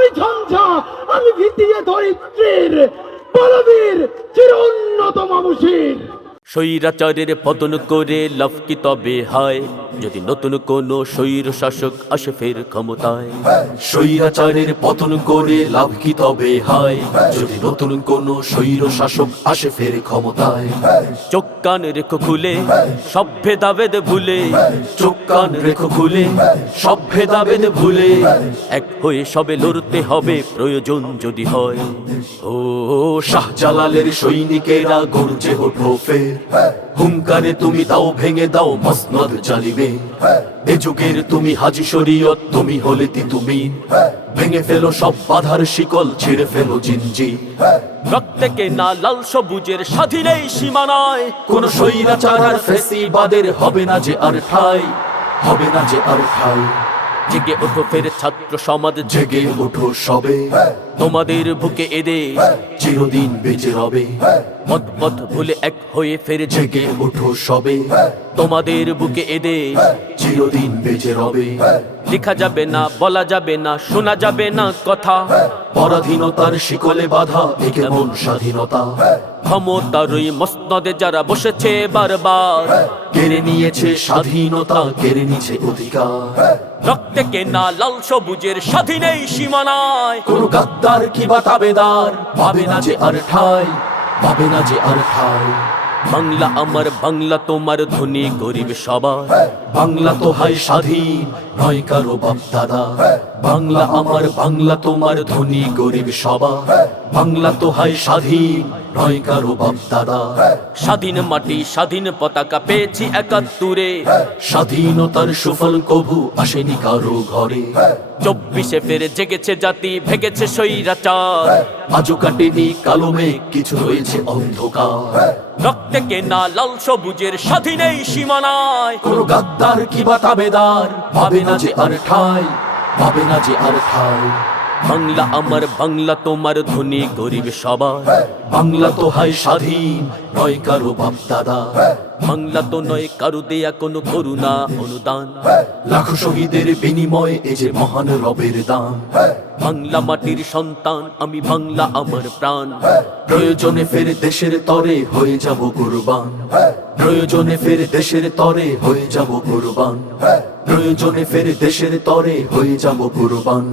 আমি ঝঞ্ঝা, আমি ভিতিয়ে ধরিত্রীর বলবীর চির উন্নত মামুষীর। স্বৈরাচারের পতন করে লাভ কি তবে হয়, যদি নতুন কোন স্বৈর শাসক আসে ফের ক্ষমতায়। স্বৈরাচারের পতন করে লাভ কি তবে হয়, যদি নতুন কোন স্বৈর শাসক আসে ফের ক্ষমতায়। চোখ কান রেখো খুলে সব ভেদাভেদ ভুলে, চোখ কান রেখো খুলে সব ভেদাভেদ ভুলে, এক হয়ে সবে লড়তে হবে প্রয়োজন যদি হয়। ও শাহজালালের সৈনিকেরা গর্জে ওঠো ফের, হুঙ্কারে তুমি দাও ভেঙে দাও মসনদ জালিমে। এ যুগের তুমি হাজি শরীয়ত, তুমি হলে তিতুমির, ভেঙে ফেলো সব বাধার শিকল, ছিঁড়ে ফেলো জিনজি। রক্তে কেনা লাল সবুজের স্বাধীনেই সীমানায়, কোন স্বৈরাচার আর ফ্যাসিবাদের হবে না যে আর ঠাই, হবে না যে আর ঠাই। জেগে ওঠো ফের ছাত্র সমাজ, জেগে ওঠো সবে, তোমাদের বুকে এদে চিরদিন বেঁচে রবে। পথ পথ ভুলে এক হয়ে ফের জেগে ওঠো সবে, তোমাদের বুকে এদে চিরদিন বেঁচে রবে। লেখা যাবে না, বলা যাবে না, শোনা যাবে না কথা। পরাধীনতার শিকলে বাধা এ কেমন স্বাধীনতা, ক্ষমতার ওই মসনদে যারা বসেছে বারবার, কেড়ে নিয়েছে স্বাধীনতা, কেড়ে নিয়েছে অধিকার। রক্তে কেনা লাল সবুজের স্বাধীনেই সীমানায়, কোন গাদ্দার কিবা তাবেদার পাবে না যে আর ঠাই, পাবে না যে আর ঠাই। বাংলা আমার, বাংলা তোমার, ধনী গরিব সবার। বাংলা তো হয় স্বাধীন, নয় কারো বাপ দাদা। বাংলা আমার, বাংলা তোমার, ধনী গরিব সবার। বাংলা তো হয় স্বাধীন, নয় কারো বাপ দাদা। স্বাধীন মাটি, স্বাধীন পতাকা পেয়েছি ৭১-এ। স্বাধীনতার সুফল কভু আসেনি কারো ঘরে। ২৪-এ ফের জেগেছে জাতি, ভেগেছে স্বৈরাচার। আজও কাটেনি কালো মেঘ, কিছু রয়েছে অন্ধকার। রক্তে কেনা লাল সবুজের স্বাধীনেই সীমানায়, কোন গাদ্দার কিবা তাবেদার পাবে না যে আর ঠাই, পাবে না যে আর ঠাই। বাংলা আমার, বাংলা তোমার, ধনী গরিব সবার। বাংলা তো হয় স্বাধীন, নয় কারো বাপ দাদা। বাংলা তো নয় কারু দেয়া কোনো করুণা অনুদান। লাখো শহীদের বিনিময়ে এ যে মহান রবের দান। বাংলা মাটির সন্তান আমি, বাংলা আমার প্রাণ। প্রয়োজনে ফের দেশের তরে হয়ে যাব কুরবান, প্রয়োজনে ফের দেশের তরে হয়ে যাব কুরবান, প্রয়োজনে ফের দেশের তরে হয়ে যাব কুরবান।